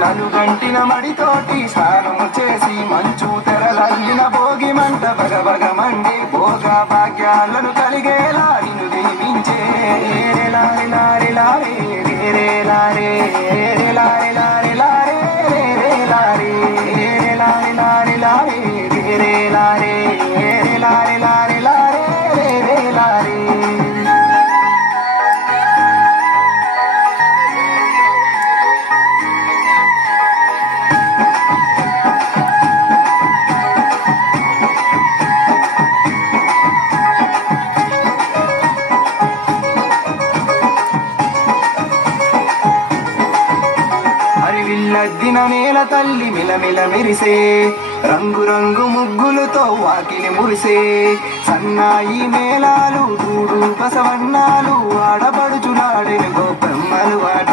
నలుగంటిన మడితోటి స్నానము చేసి మంచు తెరలల్లిన భోగి మంట బగబగ మండే భోగ భాగ్యాలను కలిగేలా నిన్ను దీవించే లారే లారే లారే రే లారే లారే లారే లారే రే లారే లారే లారే లారే రే లారే లారే లారే లారే రే లారే. విల్లద్దిన నేల తల్లి మిలమిల మెరిసే రంగు రంగు ముగ్గులతో వాకిలి మురిసే సన్నాయి మేళాలు దూడు బసవన్నాలు ఆడపడుచులాడిన గోపమ్మలు ఆట.